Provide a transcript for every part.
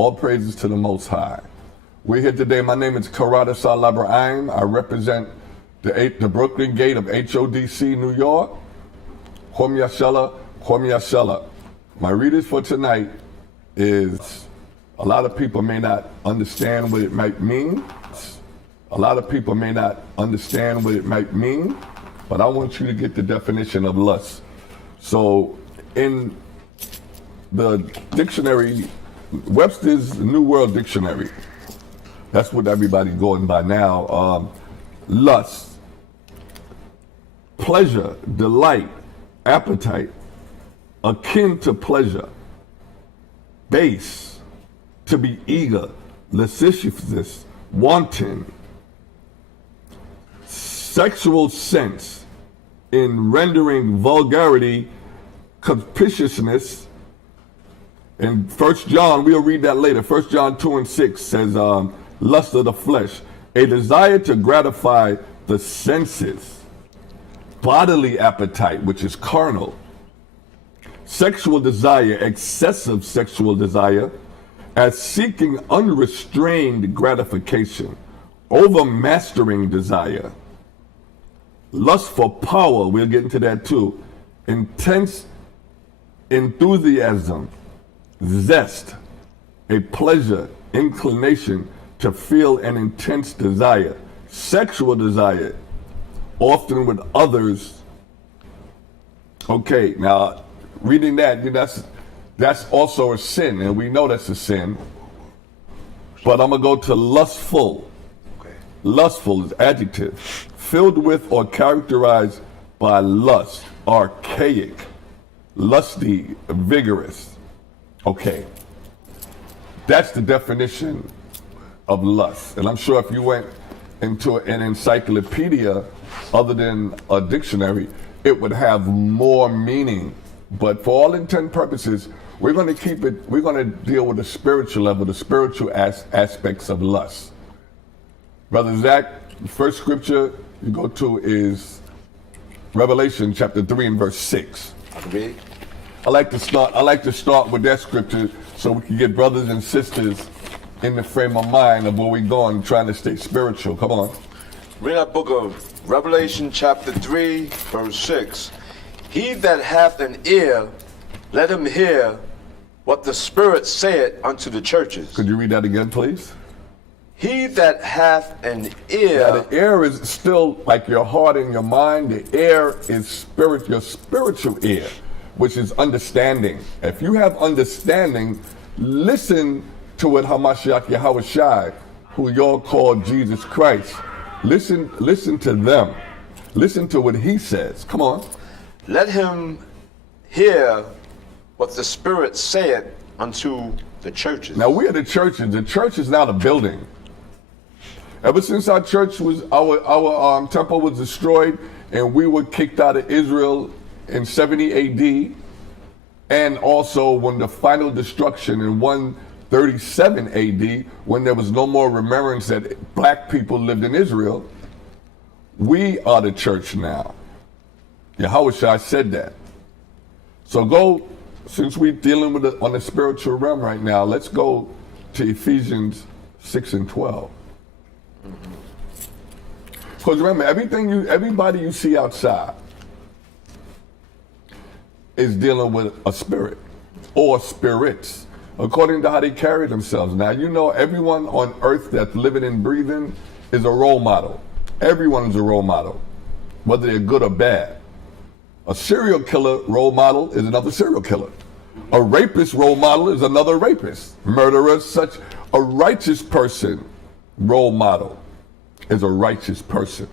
All praises to the Most High. We're here today. My name is Labraim. I represent the Brooklyn Gate of HODC, New York. Kwam Yashala, Kwam Yashala. My readers for tonight is, a lot of people may not understand what it might mean. A lot of people may not understand what it might mean, but I want you to get the definition of lust. So in the dictionary, Webster's New World Dictionary, that's what everybody's going by now. Lust, pleasure, delight, appetite, akin to pleasure, base, to be eager, lasciviousness, wanton, sexual sense, in rendering vulgarity, capriciousness. In 1 John, we'll read that later. 1 John 2:6 says, lust of the flesh, a desire to gratify the senses, bodily appetite, which is carnal, sexual desire, excessive sexual desire, as seeking unrestrained gratification, overmastering desire, lust for power, we'll get into that too, intense enthusiasm, zest, a pleasure, inclination to feel an intense desire, sexual desire, often with others. Okay, now reading that, that's also a sin, and we know that's a sin. But I'm gonna go to lustful. Okay. Lustful is adjective, filled with or characterized by lust, archaic, lusty, vigorous. Okay, that's the definition of lust. And I'm sure if you went into an encyclopedia other than a dictionary, it would have more meaning. But for all intent and purposes, we're going to keep it, we're going to deal with the spiritual level, the spiritual aspects of lust. Brother Zach, the first scripture you go to is Revelation chapter 3 and verse 6. Read. I like to start with that scripture so we can get brothers and sisters in the frame of mind of where we're going, trying to stay spiritual. Come on. Read that book of Revelation chapter 3, verse 6. He that hath an ear, let him hear what the Spirit saith unto the churches. Could you read that again, please? He that hath an ear. Now, the ear is still like your heart and your mind. The ear is spirit, your spiritual ear, which is understanding. If you have understanding, listen to what Hamashiach Yahushai, who y'all call Jesus Christ, listen to them. Listen to what he says. Come on. Let him hear what the Spirit saith unto the churches. Now we are the churches. The church is not a building. Ever since our church was, our temple was destroyed and we were kicked out of Israel in 70 AD, and also when the final destruction in 137 AD, when there was no more remembrance that black people lived in Israel, we are the church now. Yahushua said that. So since we're dealing with on the spiritual realm right now, let's go to Ephesians 6 and 12. Because remember, everybody you see outside is dealing with a spirit or spirits, according to how they carry themselves. Now, you know, everyone on earth that's living and breathing is a role model. Everyone is a role model, whether they're good or bad. A serial killer role model is another serial killer. A rapist role model is another rapist. Murderer, such a righteous person role model is a righteous person.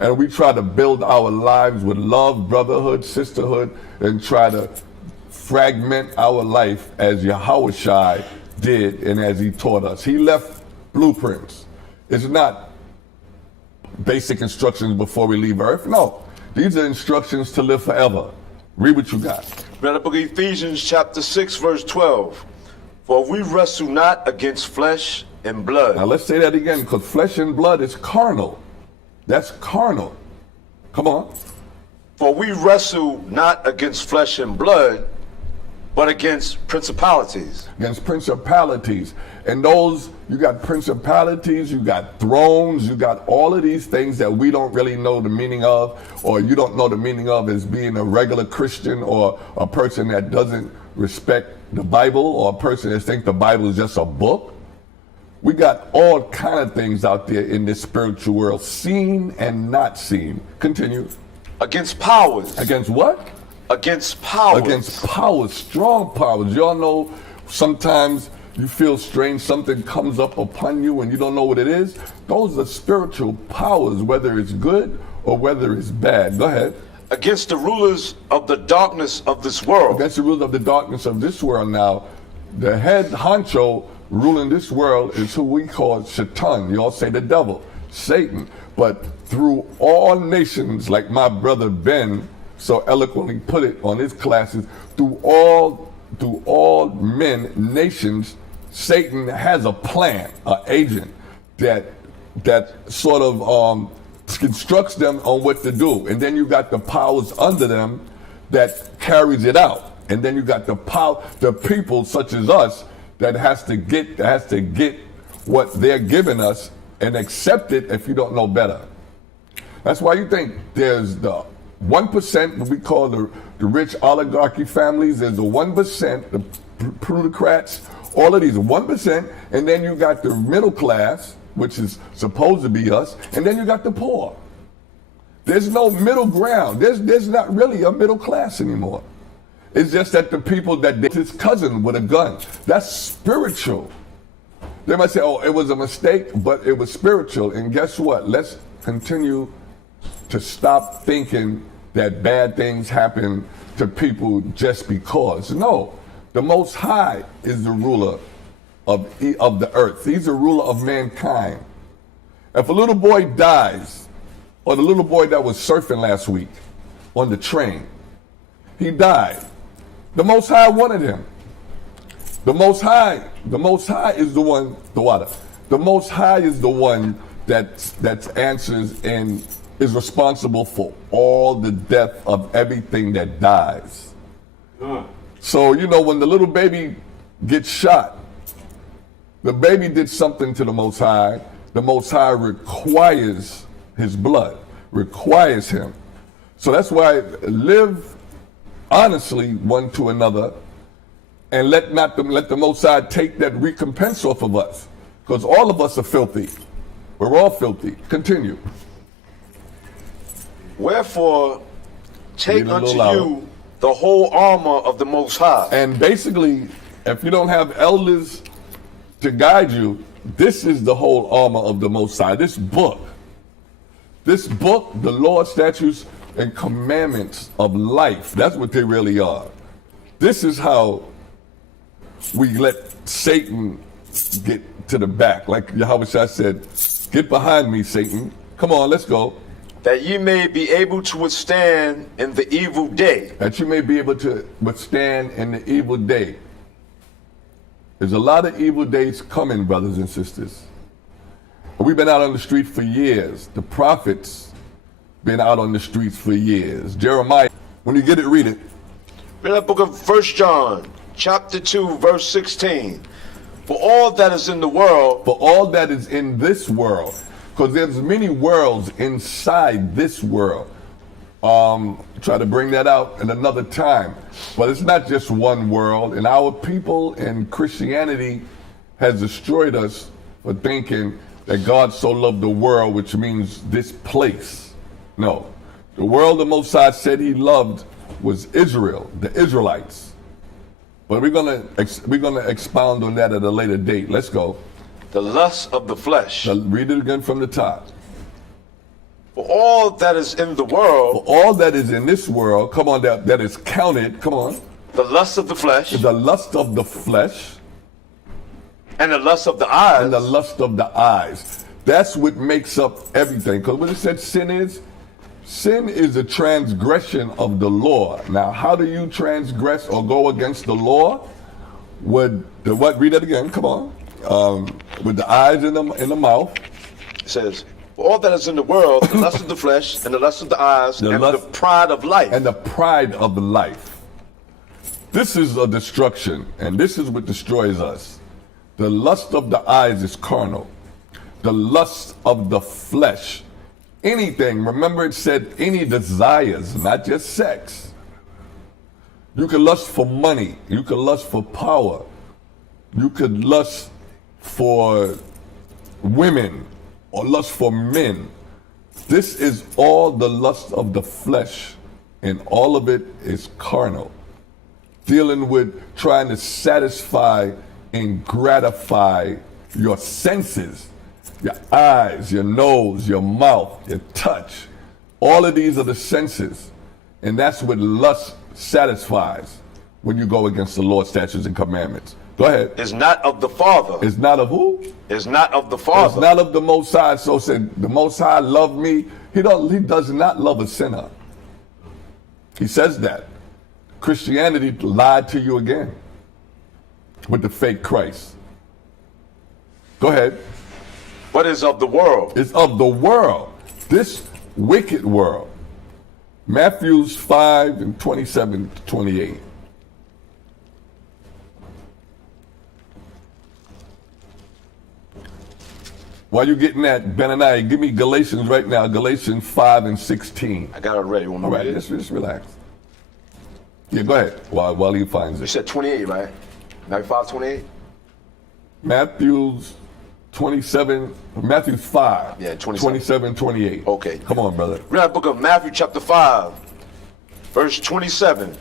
And we try to build our lives with love, brotherhood, sisterhood, and try to fragment our life as Yahushua did and as he taught us. He left blueprints. It's not basic instructions before we leave earth. No, these are instructions to live forever. Read what you got. Read the book of Ephesians chapter 6, verse 12. For we wrestle not against flesh and blood. Now let's say that again, because flesh and blood is carnal. That's carnal. Come on. For we wrestle not against flesh and blood, but against principalities. Against principalities. And those, you got principalities, you got thrones, you got all of these things that we don't really know the meaning of, or you don't know the meaning of as being a regular Christian or a person that doesn't respect the Bible, or a person that thinks the Bible is just a book. We got all kind of things out there in this spiritual world, seen and not seen. Continue. Against powers. Against what? Against powers. Against powers, strong powers. Y'all know sometimes you feel strange, something comes up upon you and you don't know what it is. Those are spiritual powers, whether it's good or whether it's bad. Go ahead. Against the rulers of the darkness of this world. Against the rulers of the darkness of this world. Now, the head honcho ruling this world is who we call Shaitan. You all say the devil, Satan. But through all nations, like my brother Ben so eloquently put it on his classes, through all men, nations, Satan has a plan, an agent that sort of instructs them on what to do. And then you got the powers under them that carries it out. And then you got the people such as us that has to get what they're giving us and accept it if you don't know better. That's why you think there's the 1%, what we call the rich oligarchy families. There's the 1%, the plutocrats, all of these 1%, and then you got the middle class, which is supposed to be us, and then you got the poor. There's no middle ground. There's not really a middle class anymore. It's just that the people that did his cousin with a gun, that's spiritual. They might say, oh, it was a mistake, but it was spiritual. And guess what? Let's continue to stop thinking that bad things happen to people just because. No, the Most High is the ruler of the earth. He's the ruler of mankind. If a little boy dies, or the little boy that was surfing last week on the train, he died. The Most High wanted him. The Most High is the one, the water. The Most High is the one that answers and is responsible for all the death of everything that dies. So, you know, when the little baby gets shot, the baby did something to the Most High. The Most High requires his blood, requires him. So that's why live honestly one to another, and let the Most High take that recompense off of us, because all of us are filthy. We're all filthy. Continue. Wherefore, take unto you the whole armor of the Most High. And basically, if you don't have elders to guide you, this is the whole armor of the Most High. This book, the law, statutes, and commandments of life, that's what they really are. This is how we let Satan get to the back. Like Yahweh said, get behind me, Satan. Come on, let's go. That ye may be able to withstand in the evil day. That you may be able to withstand in the evil day. There's a lot of evil days coming, brothers and sisters. We've been out on the street for years. The prophets been out on the streets for years. Jeremiah, when you get it, read it. Read that book of 1 John, chapter 2, verse 16. For all that is in the world. For all that is in this world. Because there's many worlds inside this world. Try to bring that out in another time. But it's not just one world. And our people and Christianity has destroyed us for thinking that God so loved the world, which means this place. No. The world the Most High said he loved was Israel, the Israelites. But we're gonna expound on that at a later date. Let's go. The lust of the flesh. Read it again from the top. For all that is in the world. For all that is in this world, come on, that is counted, come on. The lust of the flesh. The lust of the flesh. And the lust of the eyes. And the lust of the eyes. That's what makes up everything. Because when it said sin is a transgression of the law. Now, how do you transgress or go against the law? With the what? Read that again, come on. With the eyes and the mouth. It says, for all that is in the world, the lust of the flesh, and the lust of the eyes, and the pride of life. And the pride of life. This is a destruction, and this is what destroys us. The lust of the eyes is carnal. The lust of the flesh. Anything, remember it said any desires, not just sex. You could lust for money. You could lust for power. You could lust for women or lust for men. This is all the lust of the flesh, and all of it is carnal. Dealing with trying to satisfy and gratify your senses, your eyes, your nose, your mouth, your touch. All of these are the senses, and that's what lust satisfies when you go against the Lord's statutes and commandments. Go ahead. Is not of the Father. It's not of who? Is not of the Father. It's not of the Most High. So said the Most High loved me. He does not love a sinner. He says that. Christianity lied to you again with the fake Christ. Go ahead. What is of the world? It's of the world. This wicked world. Matthew 5 and 27 to 28. While you're getting that, Benaniah, give me Galatians right now. Galatians 5 and 16. I got it ready. All right, just relax. Yeah, go ahead while he finds You it. said 28, right? 95, 28? Matthew 5. Yeah, 27. 27, 28. Okay. Come on, brother. Read the book of Matthew chapter 5, verse 27.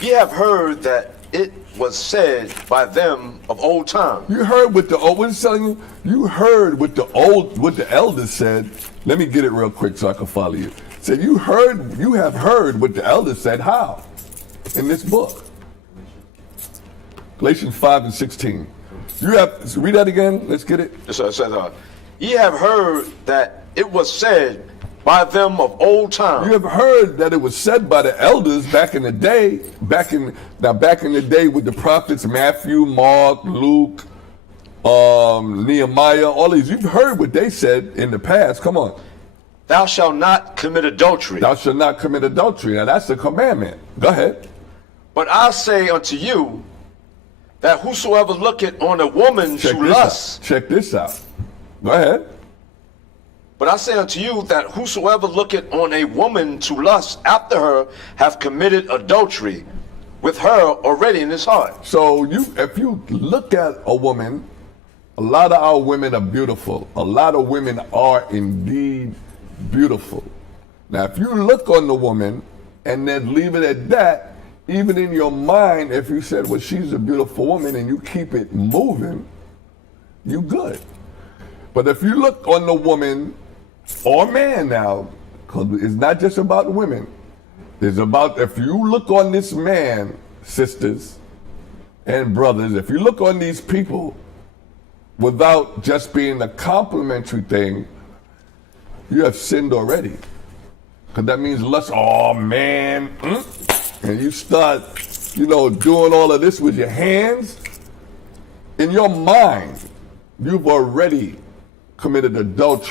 Ye have heard that it was said by them of old time. You heard what the old was telling you. You heard what the elders said. Let me get it real quick so I can follow you. Said you have heard what the elders said. How? In this book. Galatians 5 and 16. Read that again. Let's get it. It says, ye have heard that it was said by them of old time. You have heard that it was said by the elders back in the day, back in the day with the prophets, Matthew, Mark, Luke, Nehemiah, all these. You've heard what they said in the past. Come on. Thou shalt not commit adultery. Thou shalt not commit adultery. Now that's a commandment. Go ahead. But I say unto you, that whosoever looketh on a woman to lust. Check this out. Go ahead. But I say unto you that whosoever looketh on a woman to lust after her hath committed adultery with her already in his heart. So if you look at a woman, a lot of our women are beautiful. A lot of women are indeed beautiful. Now, if you look on the woman and then leave it at that, even in your mind, if you said, well, she's a beautiful woman and you keep it moving, you good. But if you look on the woman or man now, because it's not just about women, it's about if you look on this man, sisters and brothers, if you look on these people without just being a complimentary thing, you have sinned already. Because that means lust, oh man, and you start, doing all of this with your hands. In your mind, you've already committed adultery.